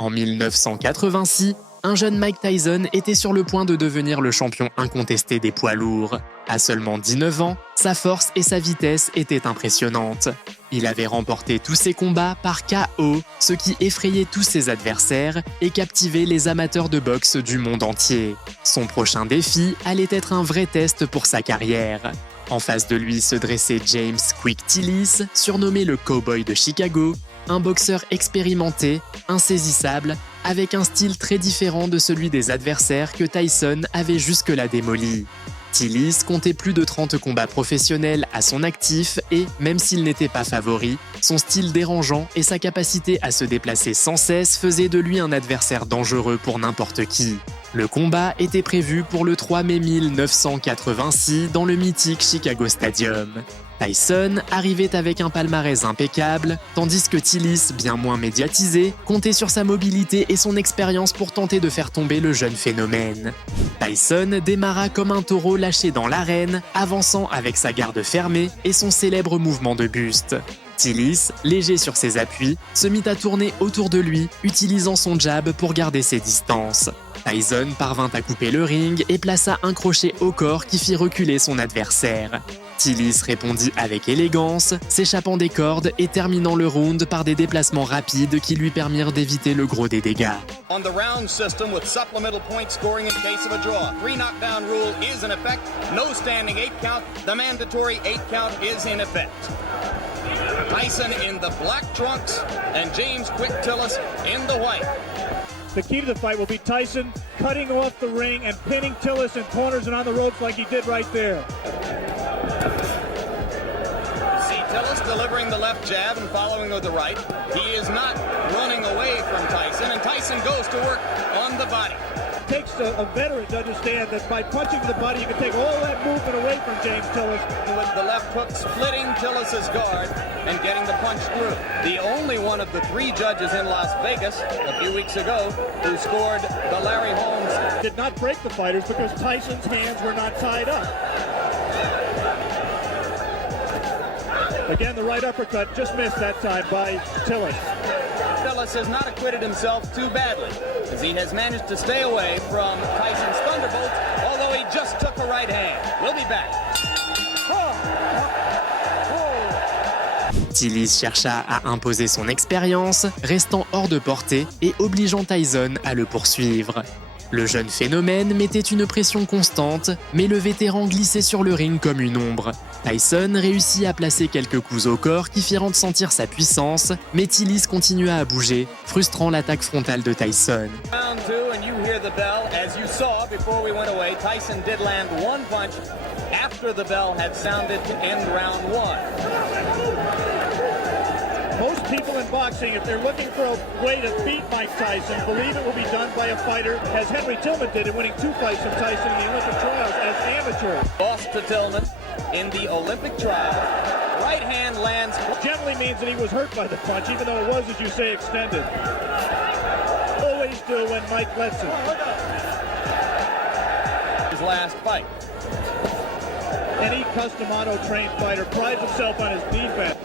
En 1986, un jeune Mike Tyson était sur le point de devenir le champion incontesté des poids lourds. À seulement 19 ans, sa force et sa vitesse étaient impressionnantes. Il avait remporté tous ses combats par KO, ce qui effrayait tous ses adversaires et captivait les amateurs de boxe du monde entier. Son prochain défi allait être un vrai test pour sa carrière. En face de lui se dressait James Tillis, surnommé le Cowboy de Chicago, un boxeur expérimenté, insaisissable, avec un style très différent de celui des adversaires que Tyson avait jusque-là démolis. Tillis comptait plus de 30 combats professionnels à son actif et, même s'il n'était pas favori, son style dérangeant et sa capacité à se déplacer sans cesse faisaient de lui un adversaire dangereux pour n'importe qui. Le combat était prévu pour le 3 mai 1986 dans le mythique Chicago Stadium. Tyson arrivait avec un palmarès impeccable, tandis que Tillis, bien moins médiatisé, comptait sur sa mobilité et son expérience pour tenter de faire tomber le jeune phénomène. Tyson démarra comme un taureau lâché dans l'arène, avançant avec sa garde fermée et son célèbre mouvement de buste. Tillis, léger sur ses appuis, se mit à tourner autour de lui, utilisant son jab pour garder ses distances. Tyson parvint à couper le ring et plaça un crochet au corps qui fit reculer son adversaire. Tillis répondit avec élégance, s'échappant des cordes et terminant le round par des déplacements rapides qui lui permirent d'éviter le gros des dégâts. On the round system with supplemental point scoring in case of a draw. 3 knockdown rule is in effect. No standing 8 count. The mandatory 8 count is in effect. Tyson in the black trunks and James Tillis in the white. The key to the fight will be Tyson cutting off the ring and pinning Tillis in corners and on the ropes like he did right there. See Tillis delivering the left jab and following with the right. He is not running away from Tyson, and Tyson goes to work on the body. It takes a veteran to understand that by punching to the body, you can take all that movement away from James Tillis. With the left hook splitting Tillis's guard and getting the punch through. The only one of the 3 judges in Las Vegas a few weeks ago who scored the Larry Holmes. Did not break the fighters because Tyson's hands were not tied up. Again, the right uppercut just missed that time by Tillis. Tillis has not acquitted himself too badly, as he has managed to stay away from Tyson's thunderbolts, although he just took a right hand. We'll be back. Tillis chercha à imposer son expérience, restant hors de portée et obligeant Tyson à le poursuivre. Le jeune phénomène mettait une pression constante, mais le vétéran glissait sur le ring comme une ombre. Tyson réussit à placer quelques coups au corps qui firent sentir sa puissance, mais Tillis continua à bouger, frustrant l'attaque frontale de Tyson. Round 2, and you hear the bell. As you saw before we went away, Tyson did land one punch after the bell had sounded to end round 1. Most people in boxing, if they're looking for a way to beat Mike Tyson, believe it will be done by a fighter, as Henry Tillman did in winning 2 fights from Tyson in the Olympic trials as amateur. Lost to Tillman in the Olympic trial. Right hand lands. Generally means that he was hurt by the punch, even though it was, as you say, extended. Always do when Mike lets it. His last fight. Any custom auto-trained fighter prides himself on his defense.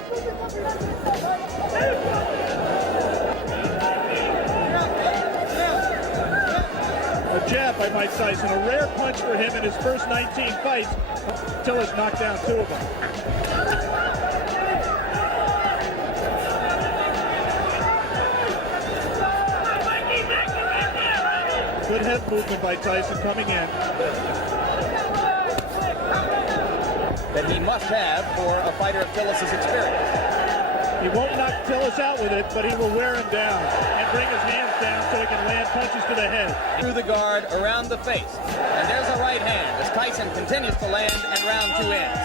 A jab by Mike Tyson, a rare punch for him in his first 19 fights. Tillis knocked down 2 of them. Good head movement by Tyson coming in. That he must have for a fighter of Tillis' experience. He won't knock Tillis out with it, but he will wear him down and bring his hands down so he can land punches to the head. Through the guard, around the face. And there's a right hand as Tyson continues to land and round 2 ends.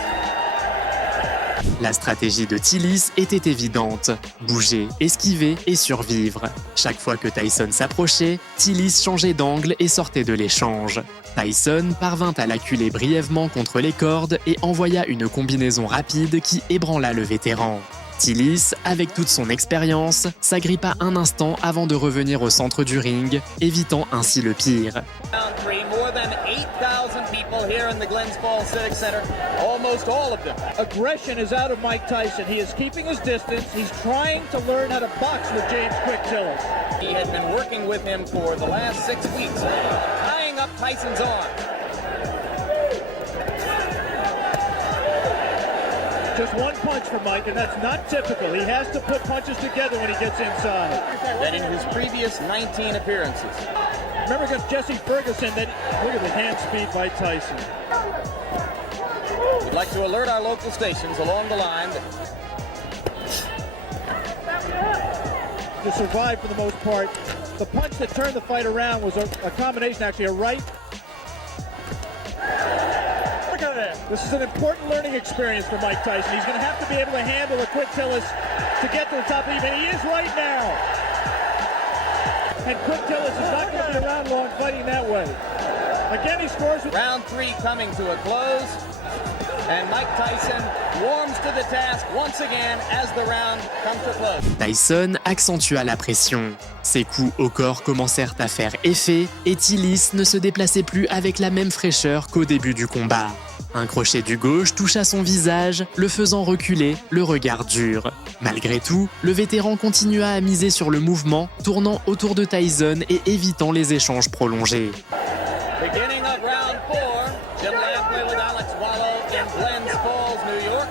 La stratégie de Tillis était évidente, bouger, esquiver et survivre. Chaque fois que Tyson s'approchait, Tillis changeait d'angle et sortait de l'échange. Tyson parvint à l'acculer brièvement contre les cordes et envoya une combinaison rapide qui ébranla le vétéran. Tillis, avec toute son expérience, s'agrippa un instant avant de revenir au centre du ring, évitant ainsi le pire. Round three, more than 8,000 people here in the Glens Falls Civic Center, almost all of them. Aggression is out of Mike Tyson. He is keeping his distance. He's trying to learn how to box with James Quick Tillis. He had been working with him for the last 6 weeks, tying up Tyson's arm. Just one punch for Mike, and that's not typical. He has to put punches together when he gets inside. That in his previous 19 appearances. Remember against Jesse Ferguson, look at the hand speed by Tyson. We'd like to alert our local stations along the line that to survive for the most part. The punch that turned the fight around was a combination, actually, a right. Look at that. This is an important learning experience for Mike Tyson. He's going to have to be able to handle a Quick Tillis to get to the top of the even. He is right now. And Quick Tillis is not going to be around long fighting that way. Again, he scores with round three coming to a close. And Mike Tyson warms to the task once again as the round comes to a close. Tyson accentua la pression. Ses coups au corps commencèrent à faire effet et Tillis ne se déplaçait plus avec la même fraîcheur qu'au début du combat. Un crochet du gauche toucha son visage, le faisant reculer, le regard dur. Malgré tout, le vétéran continua à miser sur le mouvement, tournant autour de Tyson et évitant les échanges prolongés. Beginning of round four, Jim Lampley with Alex Wallow in Glens Falls, New York,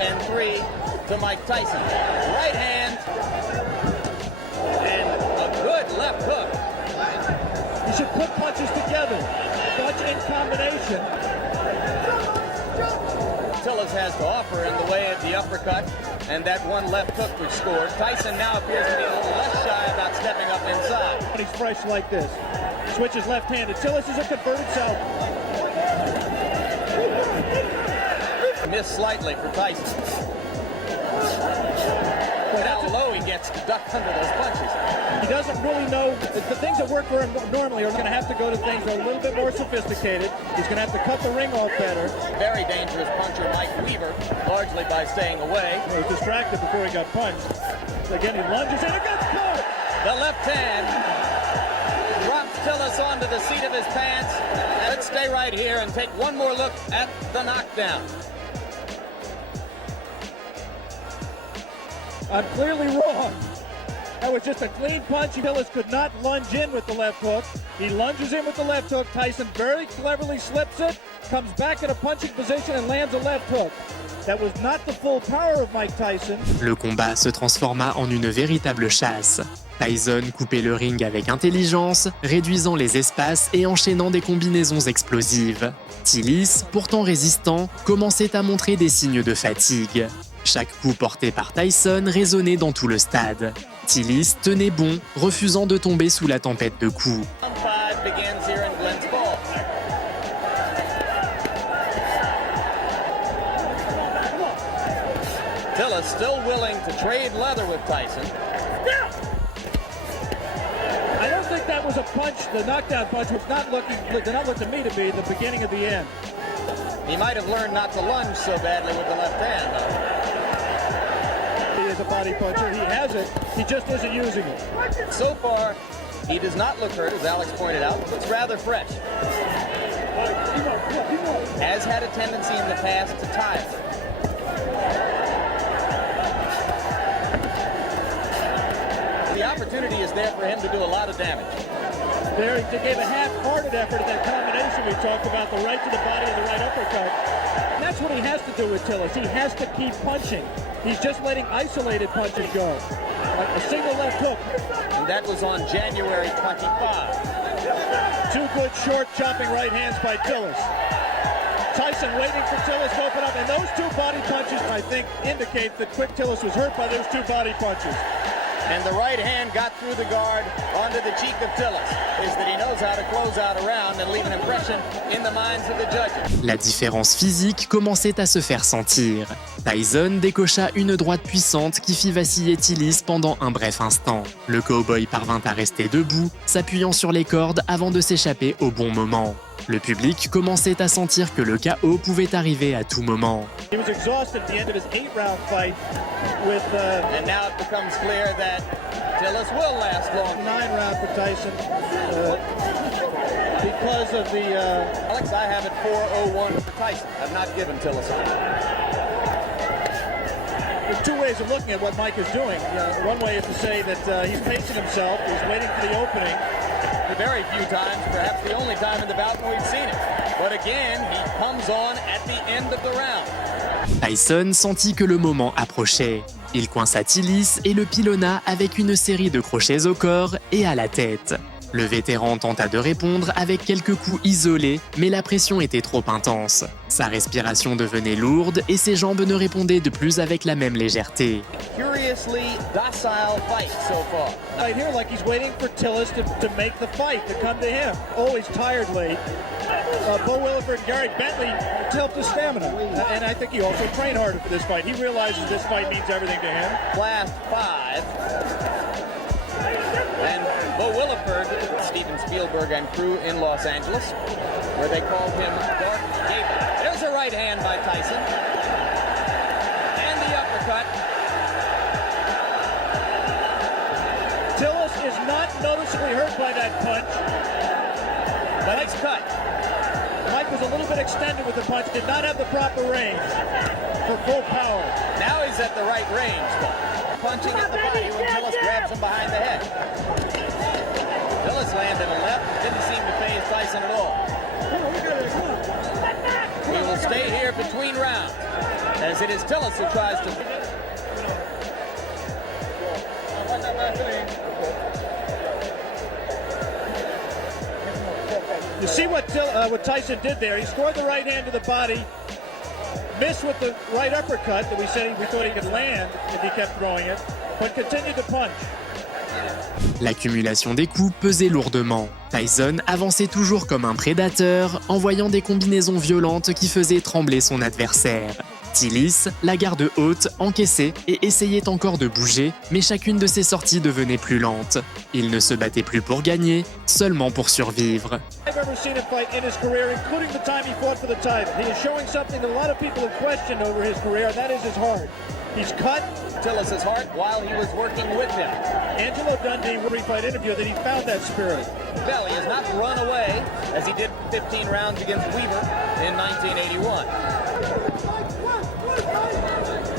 and 3 to Mike Tyson. Right hand, and a good left hook. You should put punches together, punch in combination. Tillis has to offer in the way of the uppercut, and that one left hook was scored. Tyson now appears to be a little less shy about stepping up inside. When he's fresh like this, switches left-handed. Tillis is a converted southpaw. Missed slightly for Tyson. But how low he gets to duck under those punches. He doesn't really know. The things that work for him normally are going to have to go to things that are a little bit more sophisticated. He's going to have to cut the ring off better. Very dangerous puncher, Mike Weaver, largely by staying away. He was distracted before he got punched. Again, he lunges and it gets caught. The left hand drops Tillis onto the seat of his pants. Let's stay right here and take one more look at the knockdown. I'm clearly wrong. That was just a clean punch. Tillis could not lunge in with the left hook. He lunges in with the left hook. Tyson very cleverly slips it, comes back in a punching position and lands a left hook. That was not the full power of Mike Tyson. Le combat se transforma en une véritable chasse. Tyson coupait le ring avec intelligence, réduisant les espaces et enchaînant des combinaisons explosives. Tillis, pourtant résistant, commençait à montrer des signes de fatigue. Chaque coup porté par Tyson résonnait dans tout le stade. Tillis tenait bon, refusant de tomber sous la tempête de coups. Round 5 begins here in Glens Falls. Tillis still willing to trade leather with Tyson. I don't think that was a punch. The knockdown punch did not look to me to be the beginning of the end. He might have learned not to lunge so badly with the left hand, though. He is a body puncher. He has it. He just isn't using it. So far, he does not look hurt, as Alex pointed out. Looks rather fresh. Has had a tendency in the past to tire. The opportunity is there for him to do a lot of damage. There, he gave a half-hearted effort at that combination we talked about, the right to the body and the right uppercut. And that's what he has to do with Tillis. He has to keep punching. He's just letting isolated punches go. Like a single left hook. And that was on January 25. Two good short chopping right hands by Tillis. Tyson waiting for Tillis to open up. And those two body punches, I think, indicate that Quick Tillis was hurt by those two body punches. And the right hand got through the guard onto the cheek of Tillis. Is that he knows how to close out a round and leave an impression in the minds of the judges. La différence physique commençait à se faire sentir. Tyson décocha une droite puissante qui fit vaciller Tillis pendant un bref instant. Le cowboy parvint à rester debout, s'appuyant sur les cordes avant de s'échapper au bon moment. Le public commençait à sentir que le chaos pouvait arriver à tout moment. He was exhausted at the end of his 8-round fight with And now it becomes clear that Tillis will last long. 9-round for Tyson because of the... Alex, I have it 4-0-1 for Tyson. I've not given Tillis a There's two ways of looking at what Mike is doing. One way is to say that he's pacing himself, he's waiting for the opening. very few times, perhaps the only time in the bout we've seen it. But again, he comes on at the end of the round. Tyson sentit que le moment approchait. Il coinça Tillis et le pilonna avec une série de crochets au corps et à la tête. Le vétéran tenta de répondre avec quelques coups isolés, mais la pression était trop intense. Sa respiration devenait lourde et ses jambes ne répondaient de plus avec la même légèreté. Curiously docile fight so far. Right here, like he's waiting for Tillis to make the fight, to come to him. Always tired late. Bo Williford and Gary Bentley helped his stamina, and I think he also trained harder for this fight. He realizes this fight means everything to him. Class 5. And Bo Williford, Steven Spielberg and crew in Los Angeles, where they called him Dark Gable. There's a right hand by Tyson. And the uppercut. Tillis is not noticeably hurt by that punch. Nice cut. Mike was a little bit extended with the punch, did not have the proper range for full power. Now he's at the right range. Punching at the body when Tillis grabs him behind the head. Tillis landed a left, didn't seem to phase Tyson at all. We will stay here between rounds, as it is Tillis who tries to... You see what Tyson did there. He scored the right hand to the body, missed with the right uppercut that we thought he could land if he kept throwing it, but continued to punch. L'accumulation des coups pesait lourdement. Tyson avançait toujours comme un prédateur, envoyant des combinaisons violentes qui faisaient trembler son adversaire. Tillis, la garde haute, encaissait et essayait encore de bouger, mais chacune de ses sorties devenait plus lente. Il ne se battait plus pour gagner, seulement pour survivre. I've ever seen him fight in his career, including the time he fought for the title. He is showing something that a lot of people have questioned over his career, and that is his heart. He's cut Tillis' heart while he was working with him. Angelo Dundee, in a pre-fight interview, that he found that spirit. Belly has not run away as he did 15 rounds against Weaver in 1981.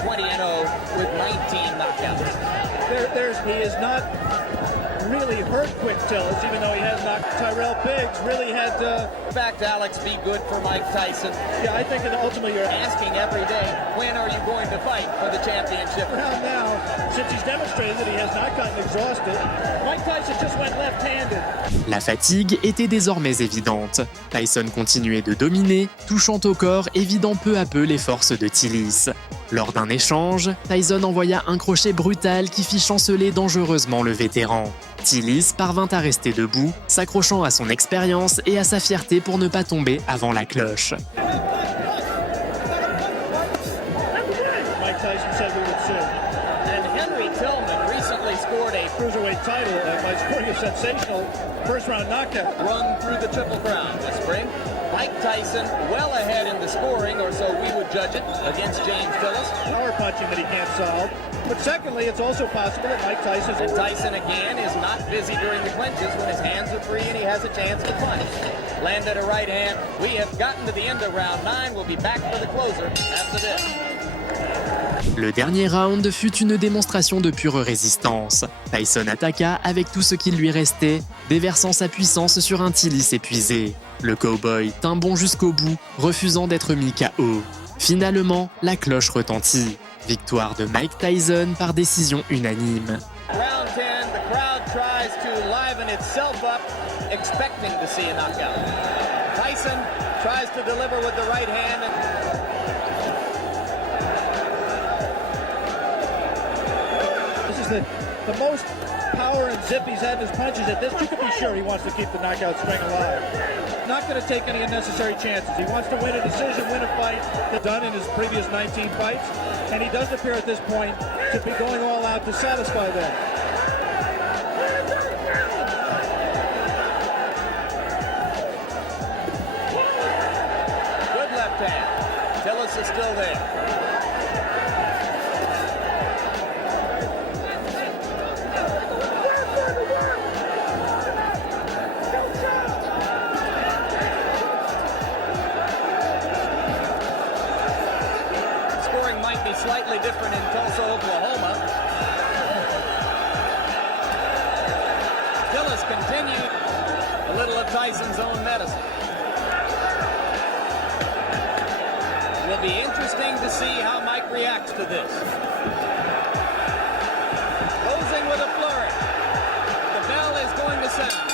20-0 with 19 knockouts. He is not really hurt quick, Tillis, even though he has knocked Tyrell Biggs. Really had. In fact, Alex, be good for Mike Tyson. Yeah, I think that ultimately you're asking every day, when are you going to fight for the championship? Well, now, since he's demonstrated that he has not gotten exhausted, Mike Tyson just went left-handed. La fatigue était désormais évidente. Tyson continuait de dominer, touchant au corps et vidant peu à peu les forces de Tillis. Lors d'un échange, Tyson envoya un crochet brutal qui fit chanceler dangereusement le vétéran. Tillis parvint à rester debout, s'accrochant à son expérience et à sa fierté pour ne pas tomber avant la cloche. Mike Tyson said we would soon. And Henry Tillman recently scored a Cruiserweight title by scoring a sensational first-round knockout. Run through the Triple Crown this spring. Mike Tyson well ahead in the scoring, or so we would judge it, against James Tillis. Power punching that he can't solve. But secondly, it's also possible that Mike Tyson... And Tyson, again, is not busy during the clinches when his hands are free and he has a chance to punch. Landed a right hand. We have gotten to the end of round 9. We'll be back for the closer after this. Le dernier round fut une démonstration de pure résistance. Tyson attaqua avec tout ce qu'il lui restait, déversant sa puissance sur un Tillis épuisé. Le cowboy tint bon jusqu'au bout, refusant d'être mis KO. Finalement, la cloche retentit. Victoire de Mike Tyson par décision unanime. Round 10, the crowd tries to liven itself up, expecting to see a knockout. Tyson tries to deliver with the right hand. This is the most power and zip he's had in his punches. At this, you can be sure he wants to keep the knockout string alive. Not going to take any unnecessary chances. He wants to win a decision, win a fight. He's done in his previous 19 fights, and he doesn't appear at this point to be going all out to satisfy them. continue a little of Tyson's own medicine. It will be interesting to see how Mike reacts to this. Closing with a flourish. The bell is going to sound.